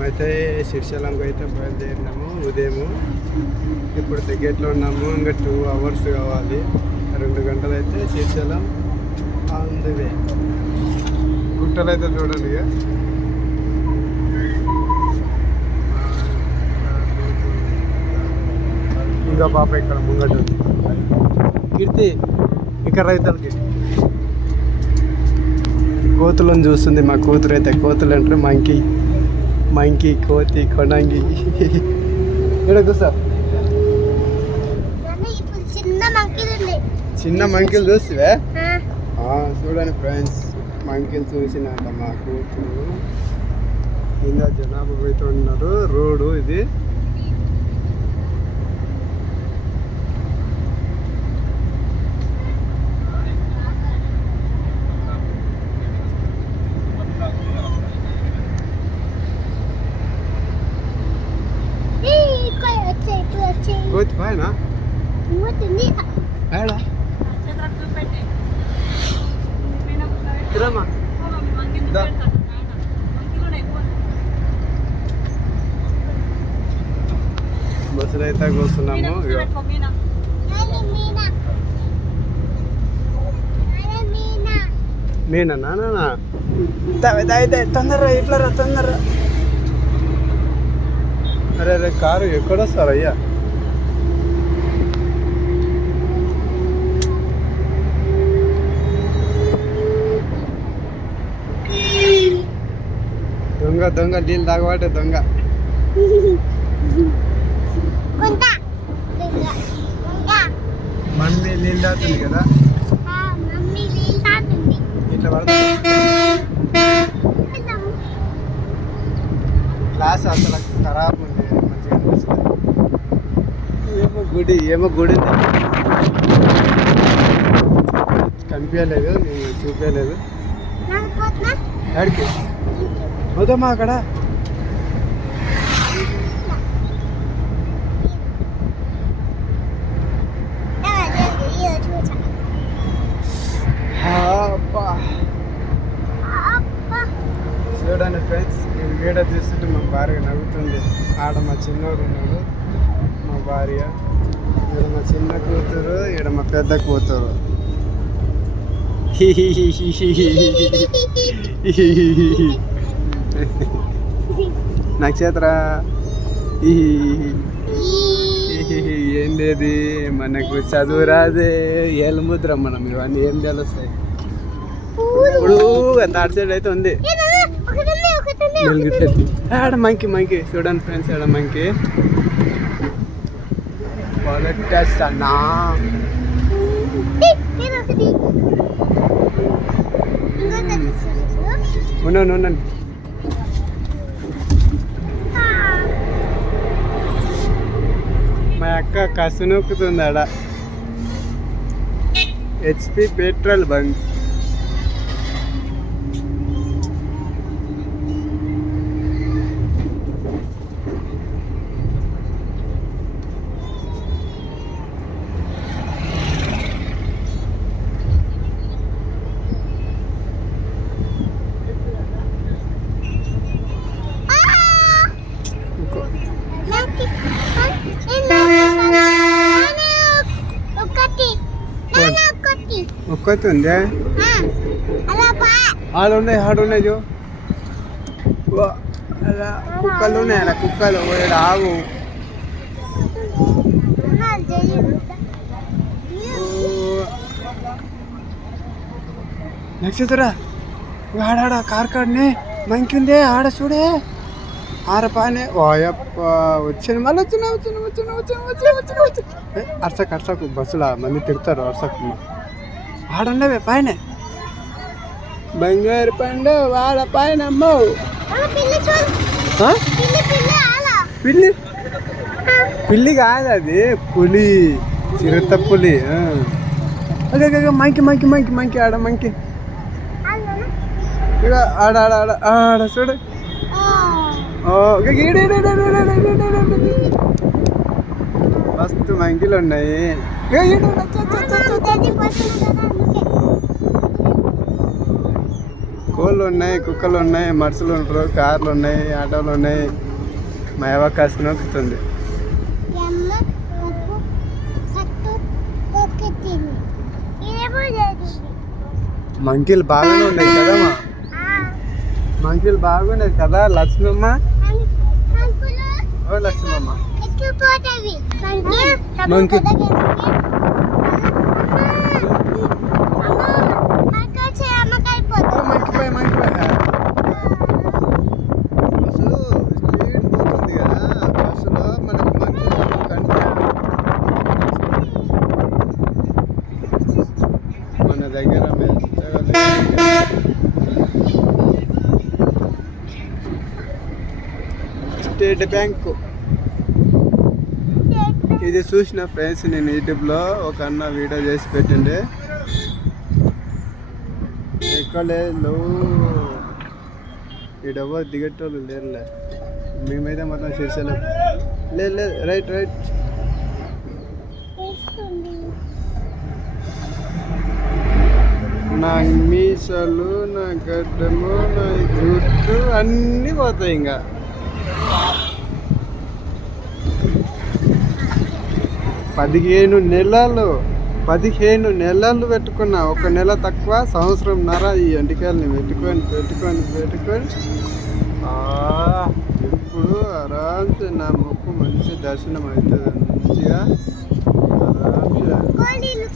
మేమైతే శ్రీశైలంకి అయితే బయలుదేరినాము ఉదయము. ఇప్పుడు దగ్గరలో ఉన్నాము. ఇంకా 2 hours కావాలి. 2 గంటలు అయితే శ్రీశైలం ఆన్ ది వే. గుట్టలు అయితే చూడండి ఇక. ఇంకా పాప ఇక్కడ ముంగట ఉంది. కీర్తి ఇక్కడ రైతులకి కోతులను చూస్తుంది మా కూతురు అయితే. కోతులు అంటే మంకీ కోతి కొనంగి. ఇక్కడ కూర్చో. చిన్న మంకీలు చూస్తే చూడండి ఫ్రెండ్స్, మంకీలు చూసినట్ట మా కూతురు. కింద జనాభా పోతూ ఉన్నారు. రోడ్డు ఇది. కోతి పైన బస్సులు అయితే కూర్చున్నాము. మీనా నానా తొందరరా ఇట్లా రా తొందరరా. అరే అరే కారు ఎక్కడొస్తారు అయ్యా? దొంగ నీళ్ళు తాగబట్టే దొంగ. మమ్మీ నీళ్ళు తాగుతుంది కదా. ఇట్లా పడుతుంది క్లాస్ అసలు ఖరాబ్ ఉంది. మంచిగా ఏమో గుడి కనిపించలేదు, నేను చూపించలేదు. ఎక్కడికి వద్దామా అక్కడ? చూడండి ఫ్రెండ్స్, నేను వీడియో తీస్తుంటే మా భార్య నవ్వుతుంది. ఆడ మా చిన్నోడు ఉన్నాడు, మా భార్య. ఇక్కడ మా చిన్న కూతురు, ఇక్కడ మా పెద్ద కూతురు. నక్షత్ర ఏంది మనకు చదువు రాదే, ఏళ్ళ ముద్ర మనం ఇవన్నీ ఏం తెలుస్తాయి. ఇప్పుడు థర్డ్ సైడ్ అయితే ఉంది. ఆడ మంకీ చూడండి ఫ్రెండ్స్, ఆడ మంకీ పొలట్టేస్తానా. ఉండండి మా అక్క కసునొక్కుతుంది ఆడ. HP petrol bunk. ఒక్కటి ఉందే, ఆడున్నాయి జో. అలా కుక్కలు ఉన్నాయి, అలా కుక్కలు ఆగు. నక్షత్ర ఆడాడ కార్ కాడనే మంకి ఉందే, ఆడ చూడే ఆరపానే. ఓయప్ప వచ్చాను, మళ్ళీ వచ్చాను. అర్సకు బస్సులో మంది తిడతారు. అర్సకు ఆడుండవే పైన బంగారు పండు వాళ్ళ పైన. అమ్మో పిల్లి కాదు అది, పులి, చిరుత పులి. మంకి ఆడ మంకి ఇక ఆడ చూడు. మస్తు మంకిలు ఉన్నాయి. కోళ్ళు పందులు ఉన్నాయి, కుక్కలు ఉన్నాయి, మనుషులు ఉంటారు, కార్లు ఉన్నాయి, ఆటోలు ఉన్నాయి. మా యవ్వ కాసుకుని ఎక్కుతుంది. మంకీలు బాగానే ఉన్నాయి కదమ్మా, మంకీలు బాగున్నాయి కదా లక్ష్మమ్మ. ఓ లక్ష్మమ్మ మంకీ మన దగ్గర స్టేట్ బ్యాంకు ఇది చూసిన ఫ్రెండ్స్. నేను యూట్యూబ్లో ఒక అన్న వీడియో చేసి పెట్టిండే. ఎక్కడ లేదు ఈడెవ్వరు దిగేటోళ్ళు లేరులే. మేమైతే మొత్తం చేసేలేం. లేదు లేదు, రైట్ రైట్. నా మీసాలు, నా గడ్డము, నా జుట్టు అన్నీ పోతాయి. ఇంకా 15 నెలలు పెట్టుకున్నా. ఒక నెల తక్కువ, సంవత్సరంన్నర ఈ ఎంటికల్ని పెట్టుకొని ఇప్పుడు ఆరామ్సే నా మొక్కు మంచి దర్శనం అవుతుంది. మంచిగా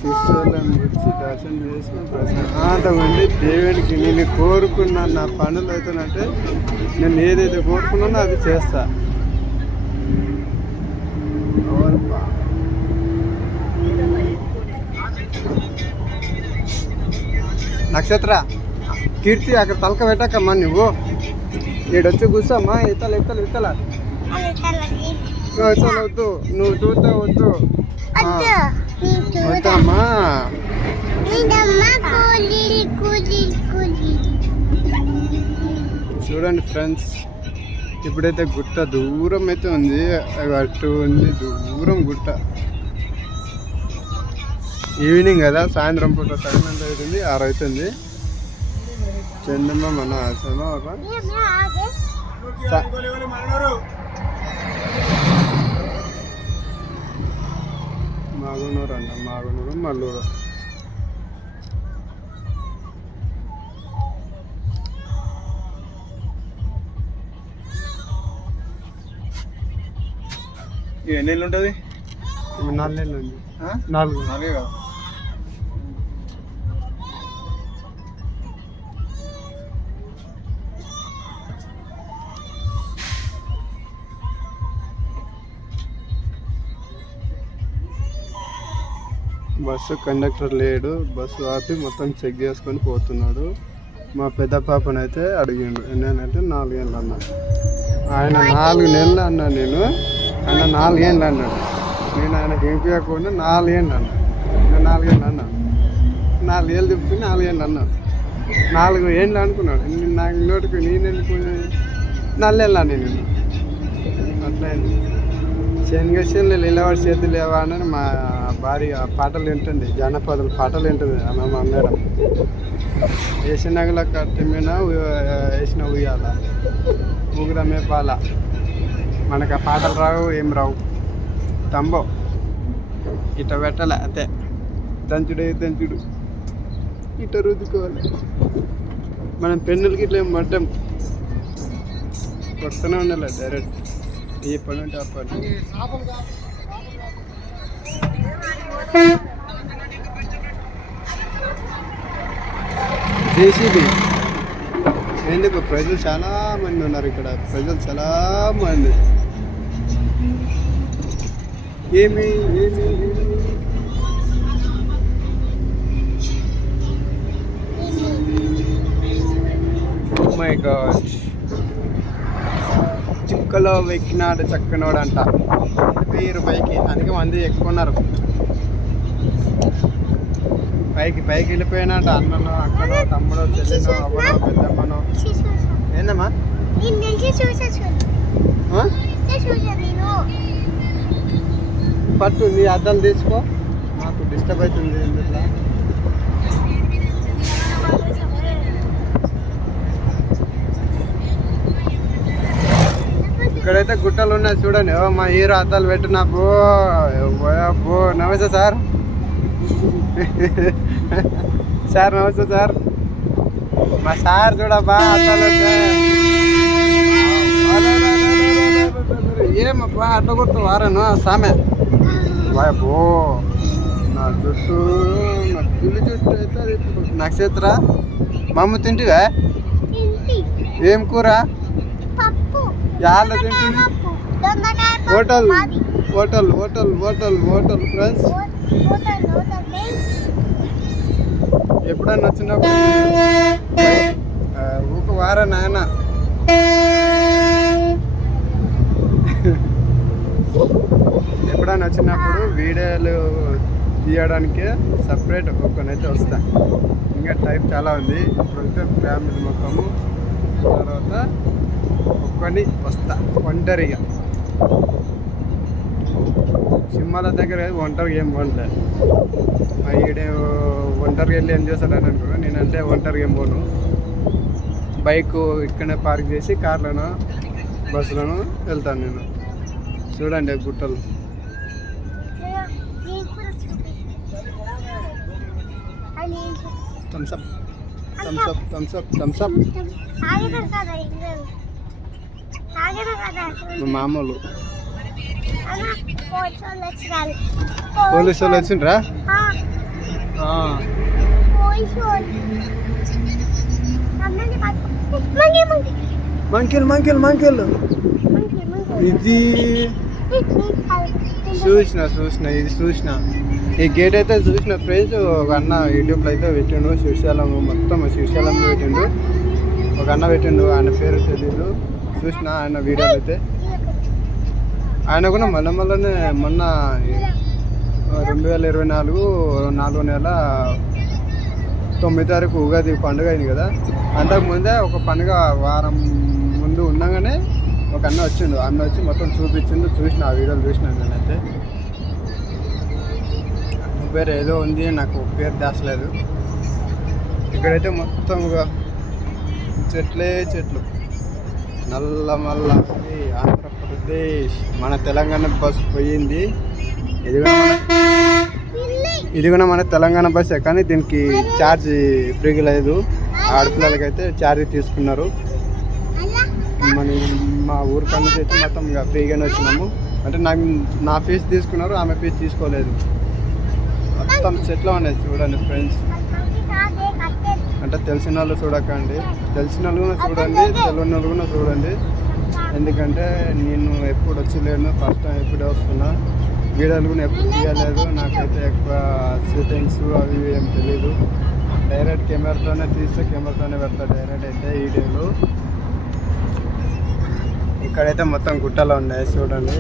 శిష్యులను వచ్చి దర్శనం చేసిన ప్రశాంతం అండి. దేవునికి నేను కోరుకున్నాను, నా పనులు అవుతానంటే నేను ఏదైతే కోరుకున్నానో అది చేస్తా. నక్షత్ర కీర్తి అక్కడ తలక పెట్టకమ్మా, నువ్వు ఈడొచ్చి కూర్చోమ్మా. ఇతల వద్దు, నువ్వు చూస్తే వద్దు వద్దమ్మా. చూడండి ఫ్రెండ్స్, ఇప్పుడైతే గుట్ట దూరం అయితే ఉంది, అటు ఉంది దూరం గుట్ట. ఈవినింగ్ కదా, సాయంత్రం పూట టైం ఎంత అవుతుంది? 6 అవుతుంది. చందమ్మ మన మాగునూరు అంట, మాగునూరు మల్లూరు. ఎన్ని నెలలు ఉంటుంది? 4 నెలలు ఉంది. 4 బస్సు కండక్టర్ లేడు, బస్సు ఆపి మొత్తం చెక్ చేసుకొని పోతున్నాడు. మా పెద్ద పాపనైతే అడిగిండు, నేనంటే 4 ఏళ్ళు అన్నాడు. ఆయన 4 నెలలు అన్నా, ఆయన 4 ఏళ్ళు అన్నాడు. నేను ఆయనకి ఎంపీయకుండా 4 ఏళ్ళు అన్నాడు. నేను 4 ఏళ్ళు అన్నాను. 4 ఏళ్ళు చెప్తే 4 ఏళ్ళు అన్నాడు. 4 ఏళ్ళు అనుకున్నాడు. నాకు నోటికి నేను వెళ్ళిపోయి 4 ఏళ్ళు అన్నా నేను. అట్లయింది. శనగలు నిలబడి చేతులు లేవా అని మా భార్య పాటలు వింటుంది, జానపదాలు పాటలు వింటుంది. అమ్మ మేడం వేసిన నగల కట్టి మీద వేసిన ఉయ్యాల ఊగురమే పాల. మనకు ఆ పాటలు రావు, ఏం రావు. తంబో ఇట పెట్టాలి అంతే. దంచుడు ఇట రుద్దుకోవాలి. మనం పెన్నులకి ఇట్లా ఏం పడ్డాం, కొడుతూనే ఉండాలి డైరెక్ట్. ఏ పని అంటే ఆ పని. జేసీబీ ఎందుకు? ప్రజలు చాలా మంది ఉన్నారు ఇక్కడ, ప్రజలు చాలా మంది. ఏమి మై గాడ్, చుక్కలో వెక్కినాడు చక్కనోడు అంట. 1000 రూపాయకి, అందుకే మంది ఎక్కువ ఉన్నారు. పైకి వెళ్ళిపోయినట్టు అన్నలో, అక్కడో, తమ్ముడో, చెల్లెనో, అవ్వడో, పెద్దమ్మనో. ఏందమ్మా? పట్టు నీ అద్దాలు తీసుకో, నాకు డిస్టర్బ్ అవుతుంది. ఎందుకు ఇక్కడైతే గుట్టలు ఉన్నాయి చూడండి. మా హీరో అద్దాలు పెట్టిన బో బో. నమస్తే సార్. సార్ నమస్తే సార్. మా సార్ చూడబ్బా అద్దాలు ఏమబ్బా అట్లా కొడుతూ వారాను సామె బో. నా జుట్టు నా పిల్లి జుట్టు అయితే అది నక్షత్ర. మా అమ్మ తింటివా? ఏం కూర? యాళ్ళ తింటుంది. Hotel hotel hotel hotel hotel friends. ఎప్పుడన్నా వచ్చినప్పుడు ఊక వారా నాయన. ఎప్పుడైనా వచ్చినప్పుడు వీడియోలు తీయడానికి సపరేట్ ఒక్కొక్కనైతే వస్తా. ఇంకా టైప్ చాలా ఉంది. ఇప్పుడైతే ఫ్యామిలీ మొత్తము, తర్వాత ఒక్కని వస్తా ఒంటరిగా. సినిమాల దగ్గర ఒంటరిగా ఏం పోనలేదు. ఈడే ఒంటరిగా వెళ్ళి ఏం చేస్తాడని అనుకున్నా. నేనంటే ఒంటరిగా ఏం పోను. బైక్ ఇక్కడనే పార్క్ చేసి కార్లను బస్సులను వెళ్తాను నేను. చూడండి గుట్టలు. Thums Up Thums Up Thums Up Thums Up. మామూలు పోలీసు వాళ్ళు వచ్చిండ్రా? మంకిల్ మంకిల్ మంకిల్. ఇది చూసిన ఇది చూసిన. ఈ గేట్ అయితే చూసిన ఫ్రెండ్స్. ఒక అన్న యూట్యూబ్లో అయితే పెట్టిండు. శ్రీశైలం మొత్తం శ్రీశైలంలో పెట్టిండు. ఒక అన్న పెట్టిండు, ఆయన పేరు తెలీదు. చూసిన ఆయన వీడియోలు అయితే. ఆయన కూడా మొన్న 2024 4వ నెల 9వ తారీఖు ఉగాది పండుగ అయింది కదా. అంతకుముందే ఒక పండుగ వారం ముందు ఉండగానే ఒక అన్న వచ్చిండు. అన్న వచ్చి మొత్తం చూపించిండు. చూసిన ఆ వీడియోలు చూసినాను నేనైతే. పేరు ఏదో ఉంది, నాకు పేరు దాచలేదు. ఇక్కడైతే మొత్తంగా చెట్లే చెట్లు. నల్లమల్ల ఆంధ్రప్రదేశ్. మన తెలంగాణ బస్ పోయింది. ఇది కూడా మన తెలంగాణ బస్సే, కానీ దీనికి ఛార్జ్ ఫ్రీగా లేదు. ఆడపిల్లలకైతే ఛార్జ్ తీసుకున్నారు. మా ఊరి కాడ నుంచి అయితే మొత్తం ఇక ఫ్రీగానే వచ్చినాము. అంటే నా ఫీజు తీసుకున్నారు, ఆమె ఫీజు తీసుకోలేదు. మొత్తం చెట్లు ఉన్నాయి చూడండి ఫ్రెండ్స్. అంటే తెలిసిన వాళ్ళు చూడకండి, తెలిసిన వాళ్ళు కూడా చూడండి, తెలియని వాళ్ళు కూడా చూడండి. ఎందుకంటే నేను ఎప్పుడు వచ్చలేను, ఫస్ట్ టైం ఇప్పుడే వస్తున్నా. వీడియోలు కూడా ఎప్పుడు తీయలేదు. నాకైతే ఎక్కువ సెట్టింగ్స్ అవి ఏం తెలీదు. డైరెక్ట్ కెమెరాతోనే తీస్తే కెమెరాతోనే పెడతా డైరెక్ట్ అయితే వీడియోలు. ఇక్కడైతే మొత్తం గుట్టలు ఉన్నాయి చూడండి.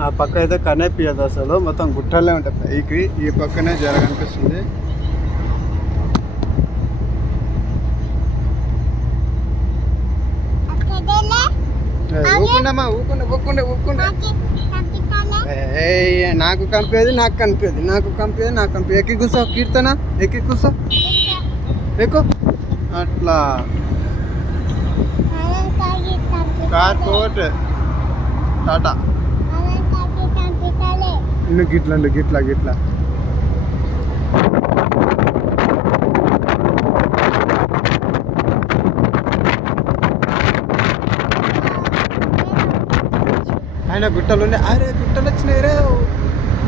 నా పక్క అయితే కనేపియదు అసలు, మొత్తం గుట్టలే ఉంటాయి పైకి. ఈ పక్కనే జరగనిపిస్తుంది. ఊకుండమ్మా ఊకుండే ఊకుండే ఊకుండే. నాకు కంపేది నాకు కనిపేది, నాకు కంపేది నాకు కంపేది. ఎక్కి కూర్చో కీర్తన, ఎక్కి కూర్చో, ఎక్కువ అట్లా. కార్పోర్ట్ టాటా. ఇನ್ನು గిట్ల గిట్లా గిట్లా. ఆయన గుట్టలు ఉన్నాయి. అరే గుట్టలు వచ్చినాయి రే,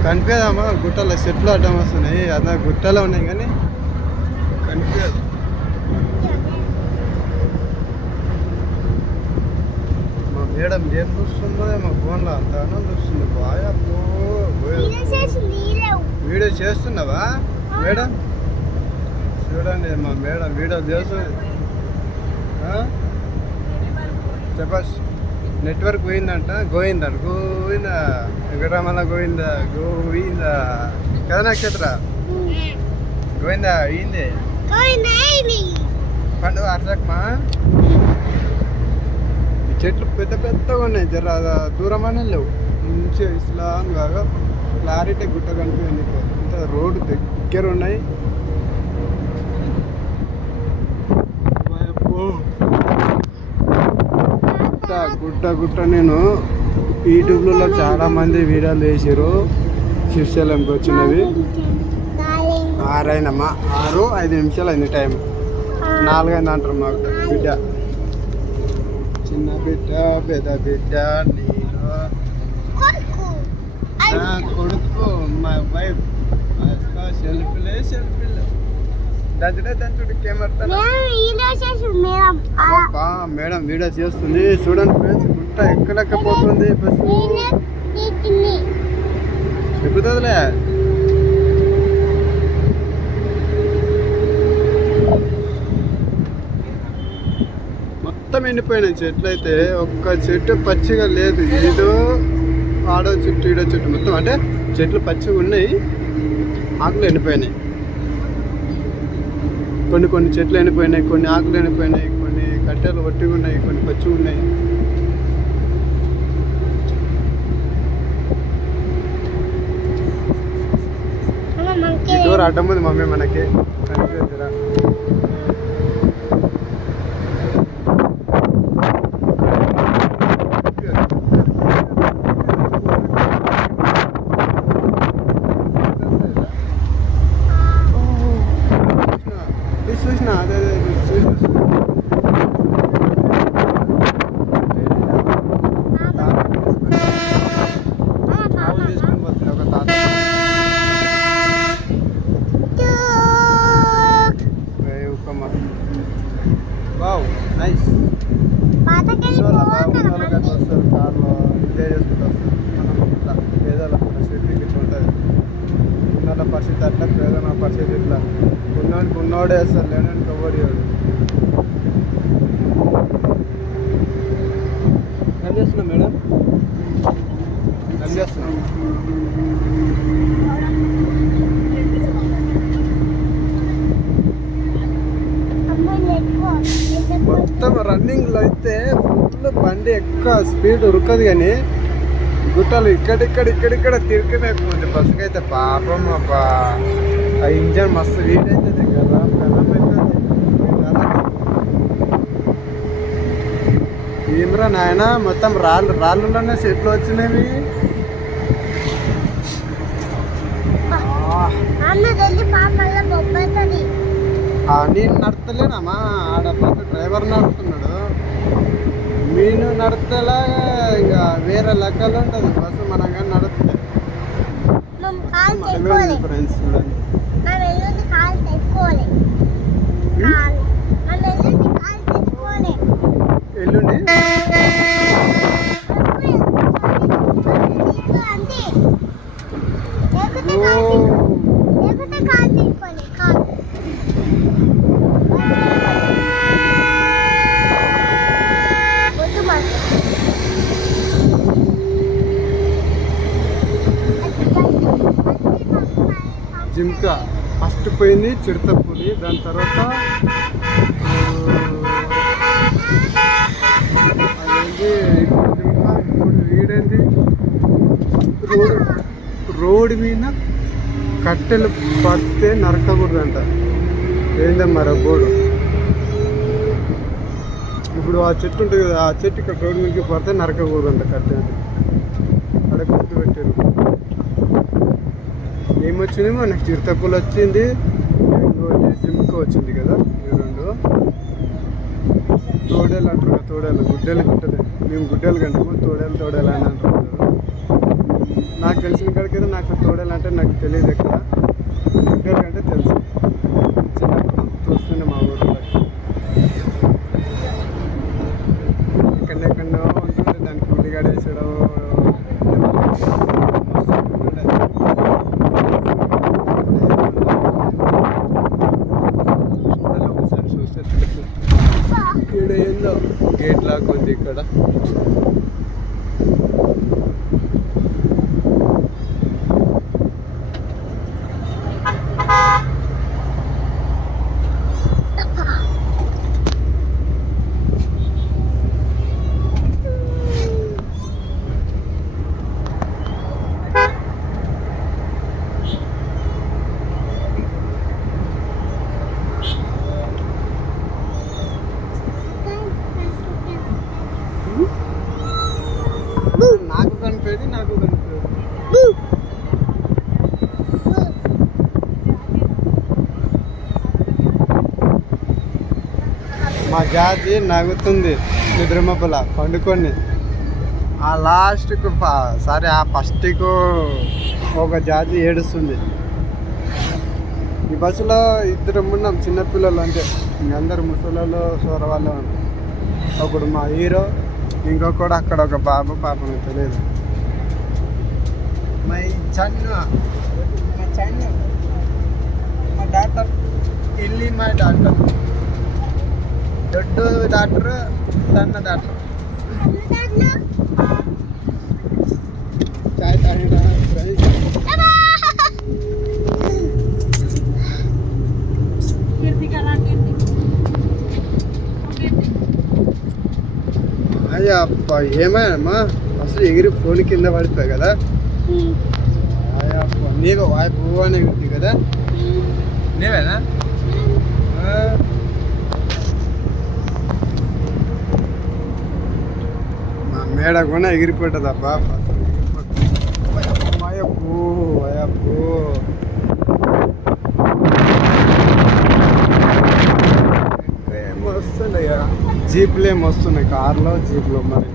కనిపించదమ్మా. గుట్టల చెట్లు అడ్డం వస్తున్నాయి. అలా గుట్టలో ఉన్నాయి కానీ కనిపించదు. మా మేడం ఏం చూస్తుందో మా ఫోన్లో అంత ఆనందం చూస్తుంది. బాగా వీడియో చేస్తున్నావా మేడం? చూడండి మా మేడం వీడియో చేస్తుంది. చెప్పాస్ నెట్వర్క్ పోయిందంట. గోవిందా గోవిందా వెంకటరామల గోవిందా గోవిందా కదా నక్షత్ర గోవిందా అయింది పండుగ అర్చకమా. ఈ చెట్లు పెద్ద పెద్దగా ఉన్నాయి. జర దూరమనే లేవు. మంచిగా ఇస్లాం కాగా క్లారిటీ గుట్ట కనిపించింది. ఇంత రోడ్డు దగ్గర ఉన్నాయి. గుట్ట గుట్ట గుట్ట నేను యూట్యూబ్లో చాలా మంది వీడియోలు వేసారు శ్రీశైలంకి వచ్చినవి. 6 అయిందమ్మా, 6-5 నిమిషాలు అయింది టైం. 4 అయింది అంటారు మాకు. బిడ్డ చిన్న బిడ్డ పెద్ద బిడ్డ నేను నా కొడుకు మా వైఫ్ సెల్ఫీలే సెల్ఫీలు దంచుడు కెమెరా. మేడం వీడియో చేస్తుంది చూడండి ఫ్రెండ్స్. గుట్ట ఎక్కడెక్కపోతుంది బస్సు ఎక్కుతుందిలే. మొత్తం ఎండిపోయినాయి చెట్లు అయితే, ఒక్క చెట్టు పచ్చిగా లేదు. ఏదో ఆడో చెట్టు ఈడో చెట్టు మొత్తం అంటే చెట్లు పచ్చిగా ఉన్నాయి, ఆకులు ఎండిపోయినాయి. కొన్ని చెట్లు ఎండిపోయినాయి, కొన్ని ఆకులు ఎండిపోయినాయి, కొన్ని కట్టెలు ఒట్టిగా ఉన్నాయి, కొన్ని పచ్చిగా ఉన్నాయి. డోర్ అడ్డం ఉంది మమ్మీ మనకి కనిపించరా. చూసిన అదే చూసిన తీసుకొని పోతుంది ఒక తాత. Wow nice. వస్తారు కార్లో ఎంజాయ్ చేసుకుంటూ వస్తారు. మనం ఇట్లా పేదల పరిస్థితి ఇట్లా ఉంటుంది. ఉన్నోళ్ళ పరిస్థితి అట్లా, పేదల పరిస్థితి ఇట్లా. ఉన్నోడికి ఉన్నోడే వేస్తారు, లేనోడికి ఎవరు ఇవ్వడు. ఏం చేస్తున్నాం మేడం? ఏం చేస్తున్నాం? మొత్తం రన్నింగ్లో అయితే ఫుల్ బండి ఎక్కువ స్పీడ్ ఉరకదు, కానీ గుట్టలు ఇక్కడిక్కడ తిరిగిపోతుంది బస్సుకి అయితే. పాపం ఆ ఇంజన్ మస్తు హీట్ అవుతుంది కదా, ఏంద్రా నాయన మొత్తం రాళ్ళులోనే సెట్లు వచ్చినవి. నేను నడతలేనమ్మా, ఆడ బస్సు డ్రైవర్ నడుపుతున్నాడు. నేను నడతలా ఇక వేరే లెక్కలు ఉంటుంది బస్సు, మనం కానీ నడుస్తుంది. ఫ్రెండ్స్ చూడండి, ఎల్లుండి జింక ఫస్ట్ పోయింది, చిరుతపులి. దాని తర్వాత వీడేంది రోడ్డు మీద కట్టెలు పడితే నరకకూడదంట. ఏందమ్మా బోర్డు. ఇప్పుడు ఆ చెట్టు ఉంటుంది కదా, ఆ చెట్టు ఇక్కడ రోడ్డు మీదకి పడితే నరకకూడదంట కట్టె. అక్కడ గుర్తు పెట్టారు. ఏమొచ్చింది మనకి? చిరుతపులు వచ్చింది, ఇంకోటి జింక వచ్చింది కదా. ఈ రెండు తోడేలు అంటారు కదా, తోడేలు గుడ్డెలు ఉంటుంది. మేము గుడ్డెలు కంటాము, తోడేలు అని అంటారు. నాకు తెలిసిన కాడికైతే నాకు తోడేలు అంటే నాకు తెలియదు. ఎక్కడ గుడ్డెలు అంటే తెలుసు, చిన్నప్పుడు చూస్తుండే మా ఊరిలో. ఎక్కడెక్కడో ఉంటుంది, దానికి ఉల్లిగడ్డ వేసడం. ఒకసారి చూస్తే తెలుసు. ఇక్కడ ఏందో గేట్ లాగా ఉంది ఇక్కడ. మా జాతి నవ్వుతుంది నిద్రమబ్బల పండుకొని. ఆ లాస్ట్కు సారీ ఆ ఫస్ట్కు ఒక జాతి ఏడుస్తుంది. ఈ బస్సులో ఇద్దరు ఉన్నాం చిన్నపిల్లలు, అంటే అందరు ముసలలో సోరవాళ్ళు ఉన్నాం. ఒకడు మా హీరో, ఇంకొకడు అక్కడ ఒక బాబు పాపం తెలియదు. మై చన్ను మా డాక్టర్ ఇల్లి మై డాక్టర్ దొడ్డు డాక్టర్ సన్న డాక్టర్. చాయ్ తాగినా అయ్యా అప్ప ఏమయ్యమ్మా అసలు ఎగిరి ఫోన్ కింద పడిపోయి కదా. అయ్యా అప్ప నీకు వాయి పువ్వు అని ఎగురుతుంది కదా, నీవేనా? మా మేడ కూడా ఎగిరిపోతుందప్ప. అయ్యప్పు అయ్యప్పు వస్తున్నాయి కదా, జీప్లు ఏమి వస్తున్నాయి, కార్లో జీప్లో మరి.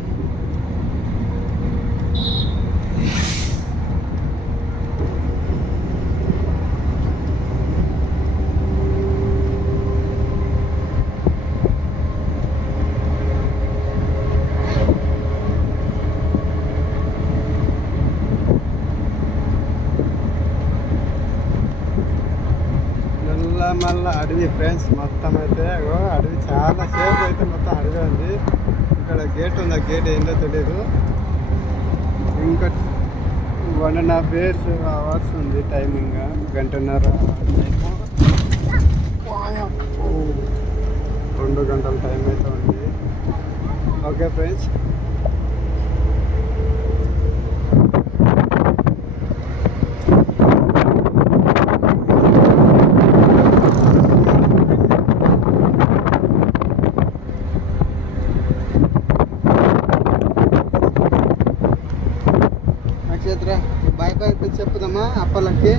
మళ్ళీ అడవి ఫ్రెండ్స్, మొత్తం అయితే అడవి చాలా సేపు అయితే మొత్తం అడవి ఉంది. ఇక్కడ గేట్ ఉంది, ఆ గేట్ ఏందో తెలియదు. ఇంకా 1.5 hours ఉంది టైమింగ్, గంటన్నర. 2 గంటల టైం అయితే ఉంది. ఓకే ఫ్రెండ్స్, బాయ్ బాయ్ చెప్పుదామా అప్పలకి.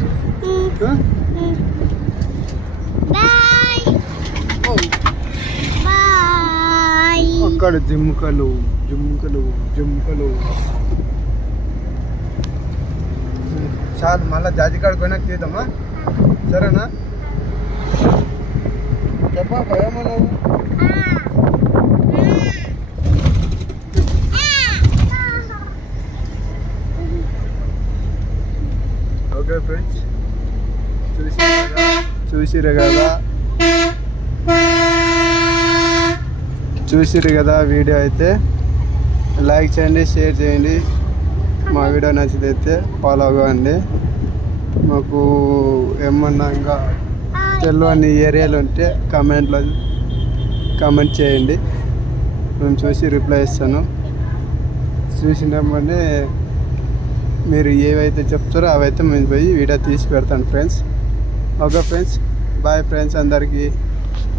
అక్కడ జిమ్కలు జిమ్కలు జిమ్కలు. చాలు, మళ్ళీ జాజికాడికి పోయినా తీద్దామా, సరేనా? చెప్పా ఏమన్నావు? ఓకే ఫ్రెండ్స్, చూసిరు కదా వీడియో అయితే. లైక్ చేయండి, షేర్ చేయండి. మా వీడియో నచ్చితే ఫాలో అవ్వండి. మాకు ఏమన్నా ఇంకా తెలియని ఏరియాలు ఉంటే కామెంట్ చేయండి, మేము చూసి రిప్లై ఇస్తాను. చూసినప్పుడే మీరు ఏవైతే చెప్తారో అవైతే మేము పోయి వీడియో తీసి పెడతాను friends. Okay friends, bye friends అందరికీ.